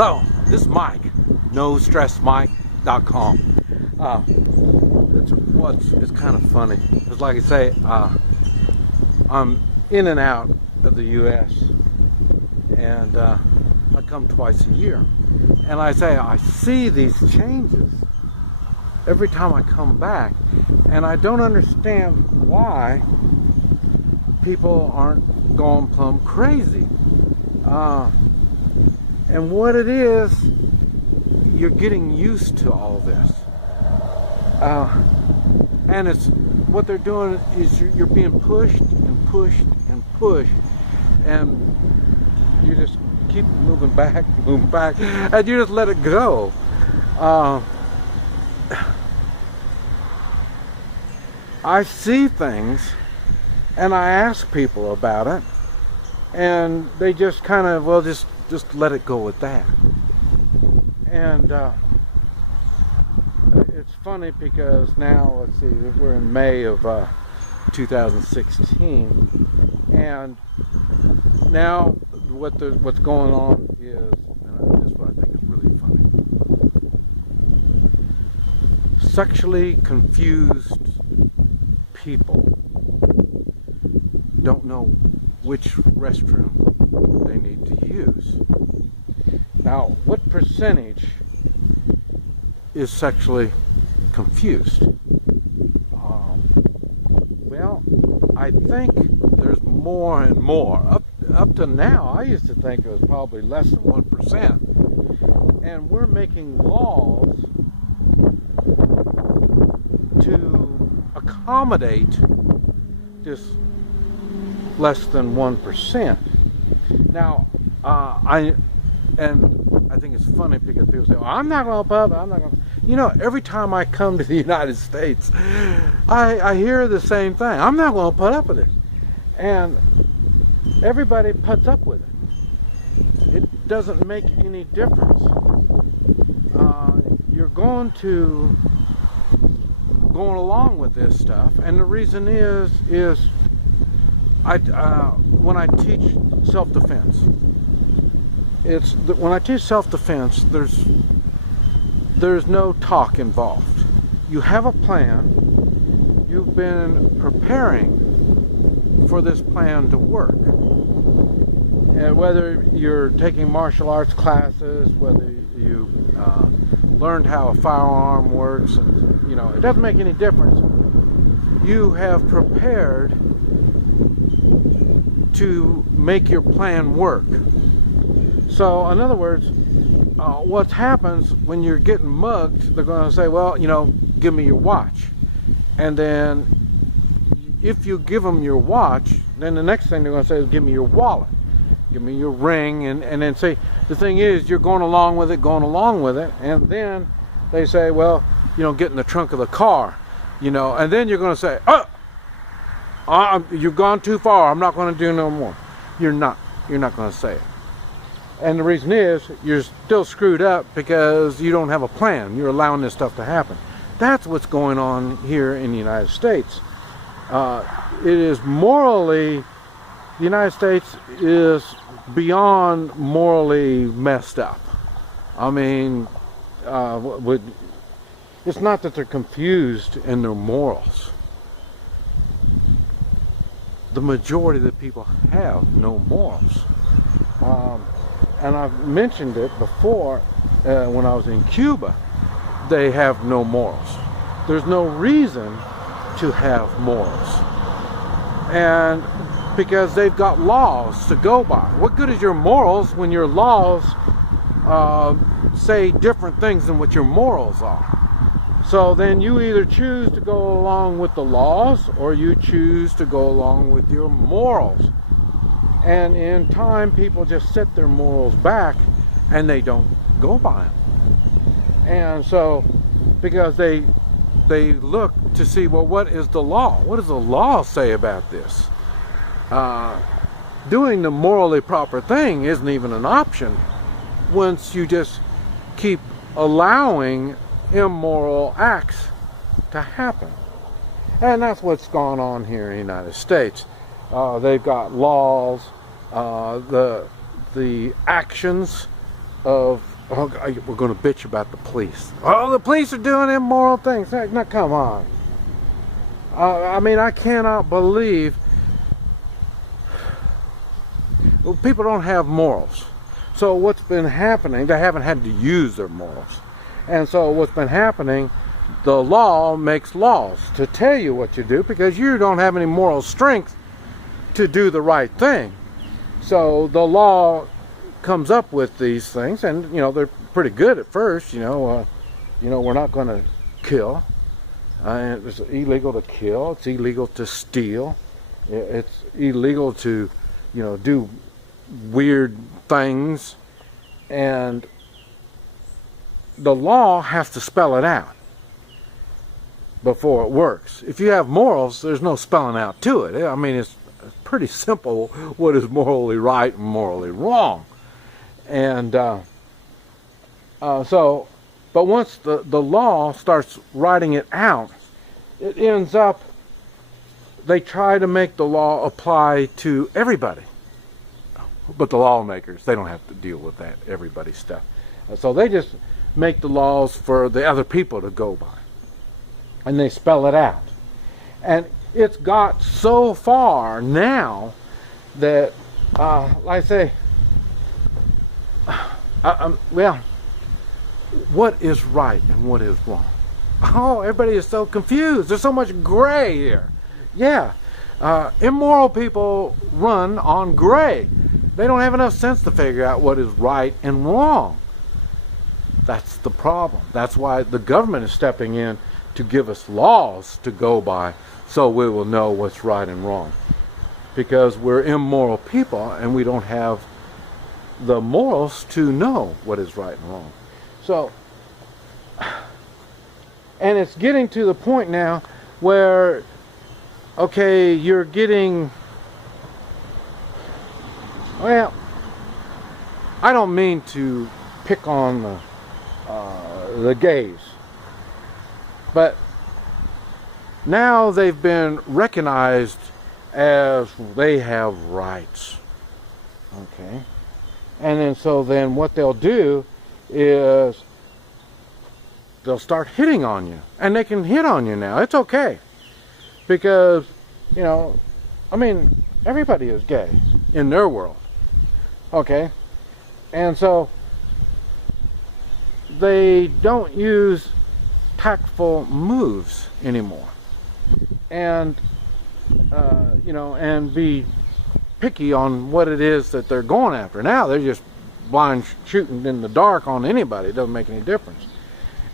Hello, this is Mike, NoStressMike.com. It's kind of funny. It's like I say, I'm in and out of the U.S. and I come twice a year. And I see these changes every time I come back, and I don't understand why people aren't going plumb crazy. And what it is, you're getting used to all this. And it's what they're doing is you're being pushed and pushed and pushed, and you just keep moving back, and you just let it go. I see things, and I ask people about it, and they just kind of, well, just let it go with that. And it's funny because now, let's see, we're in May of 2016, and now what's going on is, and this is what I think is really funny, sexually confused people don't know which restroom they need to use. Now, what percentage is sexually confused? Well, I think there's more and more. Up to now, I used to think it was probably less than 1%. And we're making laws to accommodate this less than 1%. Now, I think it's funny because people say, well, I'm not going to pub, I'm not going to... You know, every time I come to the United States, I hear the same thing. I'm not going to put up with it. And everybody puts up with it. It doesn't make any difference. You're going along with this stuff, and the reason is when I teach self-defense, when I teach self-defense, there's no talk involved. You have a plan. You've been preparing for this plan to work. And whether you're taking martial arts classes, whether you learned how a firearm works, and you know, it doesn't make any difference. You have prepared to make your plan work. So, in other words, what happens when you're getting mugged, they're going to say, well, you know, give me your watch. And then if you give them your watch, then the next thing they're going to say is, give me your wallet, give me your ring, and then say, the thing is, you're going along with it, and then they say, well, you know, get in the trunk of the car, you know, and then you're going to say, you've gone too far, I'm not going to do no more. You're not going to say it. And the reason is, you're still screwed up because you don't have a plan. You're allowing this stuff to happen. That's what's going on here in the United States. It is morally, the United States is beyond morally messed up. I mean, it's not that they're confused in their morals. The majority of the people have no morals. And I've mentioned it before, when I was in Cuba, they have no morals. There's no reason to have morals. And because they've got laws to go by. What good is your morals when your laws say different things than what your morals are? So then you either choose to go along with the laws, or you choose to go along with your morals. And in time, people just set their morals back, and they don't go by them. And so, because they look to see, well, what is the law? What does the law say about this? Doing the morally proper thing isn't even an option once you just keep allowing immoral acts to happen. And that's what's gone on here in the United States. They've got laws, the actions of, oh, we're going to bitch about the police. Oh, the police are doing immoral things. Now, come on. I mean, I cannot believe people don't have morals. So what's been happening, they haven't had to use their morals. And so what's been happening, the law makes laws to tell you what you do because you don't have any moral strength to do the right thing. So the law comes up with these things, and you know, they're pretty good at first. We're not going to kill. It's illegal to kill. It's illegal to steal. It's illegal to, do weird things. And the law has to spell it out before it works. If you have morals, there's no spelling out to it. I mean, it's pretty simple what is morally right and morally wrong. And but once the law starts writing it out, it ends up, they try to make the law apply to everybody. But the lawmakers, they don't have to deal with that everybody stuff. So they just make the laws for the other people to go by. And they spell it out. And it's got so far now that, like I say, well, what is right and what is wrong? Oh, everybody is so confused. There's so much gray here. Yeah, immoral people run on gray. They don't have enough sense to figure out what is right and wrong. That's the problem. That's why the government is stepping in to give us laws to go by so we will know what's right and wrong. Because we're immoral people and we don't have the morals to know what is right and wrong. So, and it's getting to the point now where, okay, you're getting, well, I don't mean to pick on the gays, but now they've been recognized as they have rights. Okay. And then so then what they'll do is they'll start hitting on you. And they can hit on you now. It's okay. Because, I mean, everybody is gay in their world. Okay? And so they don't use tactful moves anymore. And, and be picky on what it is that they're going after. Now they're just blind shooting in the dark on anybody. It doesn't make any difference.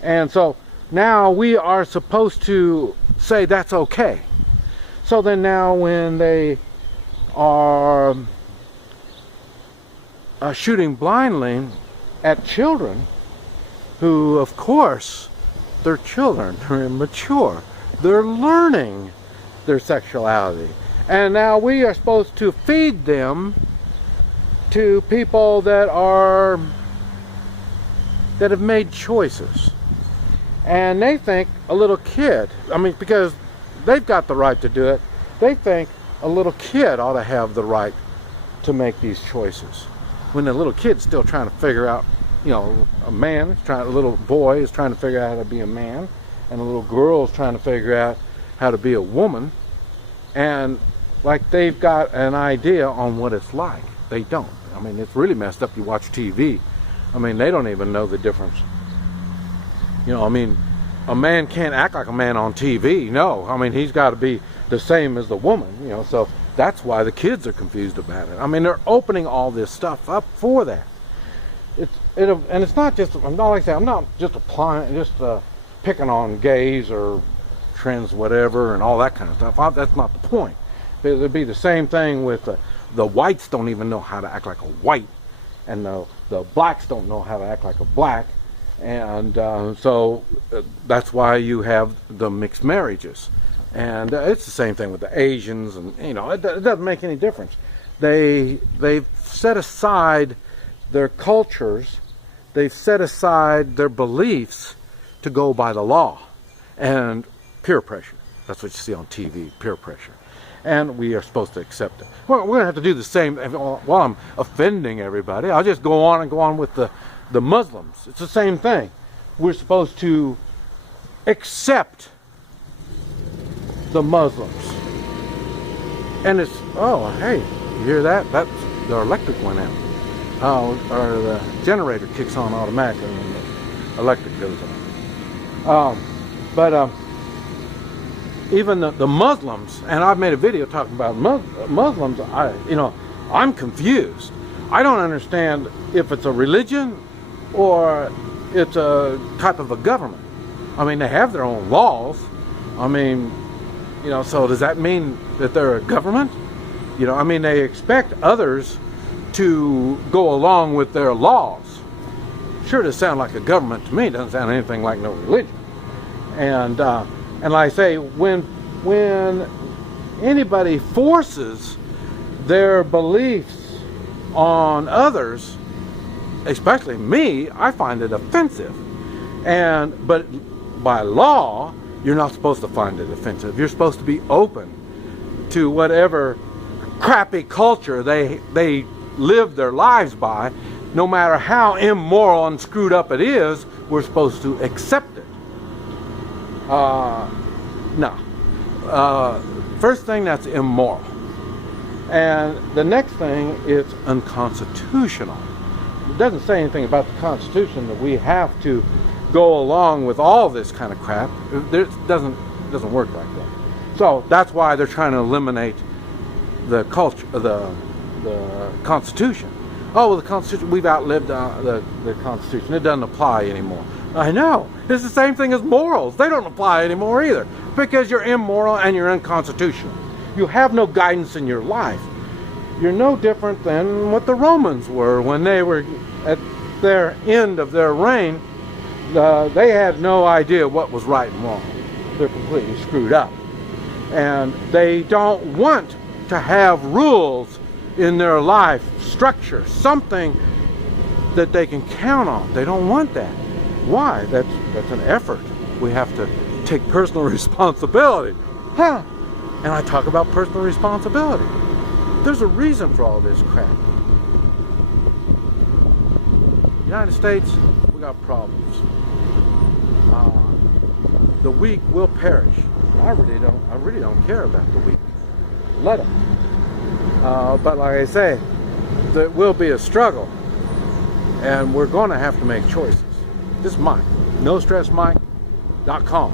And so now we are supposed to say that's okay. So then now when they are shooting blindly at children, who of course, they're children, they're immature, they're learning their sexuality. And now we are supposed to feed them to people that have made choices. And they think a little kid, because they've got the right to do it, they think a little kid ought to have the right to make these choices. When the little kid's still trying to figure out, a little boy is trying to figure out how to be a man, and a little girl is trying to figure out how to be a woman. And like they've got an idea on what it's like. They don't. It's really messed up. You watch TV. They don't even know the difference. A man can't act like a man on TV. No. He's got to be the same as the woman. So that's why the kids are confused about it. They're opening all this stuff up for that. And it's not just, I'm not just picking on gays or trans whatever and all that kind of stuff. That's not the point. It'd be the same thing with the whites don't even know how to act like a white, and the blacks don't know how to act like a black, and so that's why you have the mixed marriages. And it's the same thing with the Asians, and it doesn't make any difference. They've set aside their cultures, they've set aside their beliefs to go by the law and peer pressure. That's what you see on TV, peer pressure. And we are supposed to accept it. Well, we're going to have to do the same while I'm offending everybody. I'll just go on with the Muslims. It's the same thing. We're supposed to accept the Muslims. And it's, oh, hey, you hear that? That's the electric went out. Or the generator kicks on automatically when the electric goes on. Even the Muslims, and I've made a video talking about Muslims, I'm confused. I don't understand if it's a religion or it's a type of a government. I mean, they have their own laws. I mean, so does that mean that they're a government? I mean, they expect others to go along with their laws. Sure does sound like a government to me. It doesn't sound anything like no religion. And like I say, when anybody forces their beliefs on others, especially me, I find it offensive. But by law, you're not supposed to find it offensive. You're supposed to be open to whatever crappy culture they live their lives by. No matter how immoral and screwed up it is, we're supposed to accept it. First thing, that's immoral. And the next thing, it's unconstitutional. It doesn't say anything about the Constitution that we have to go along with all this kind of crap. It doesn't work like that. So that's why they're trying to eliminate the culture, the Constitution. Oh, well, the Constitution, we've outlived the Constitution. It doesn't apply anymore. I know. It's the same thing as morals. They don't apply anymore either, because you're immoral and you're unconstitutional. You have no guidance in your life. You're no different than what the Romans were when they were at their end of their reign. They had no idea what was right and wrong. They're completely screwed up. And they don't want to have rules in their life, structure, something that they can count on. They don't want that. Why? That's an effort. We have to take personal responsibility. And I talk about personal responsibility. There's a reason for all this crap. United States, we got problems. The weak will perish. I really don't care about the weak. Let them. But like I say, there will be a struggle, and we're going to have to make choices. This is Mike, NoStressMike.com.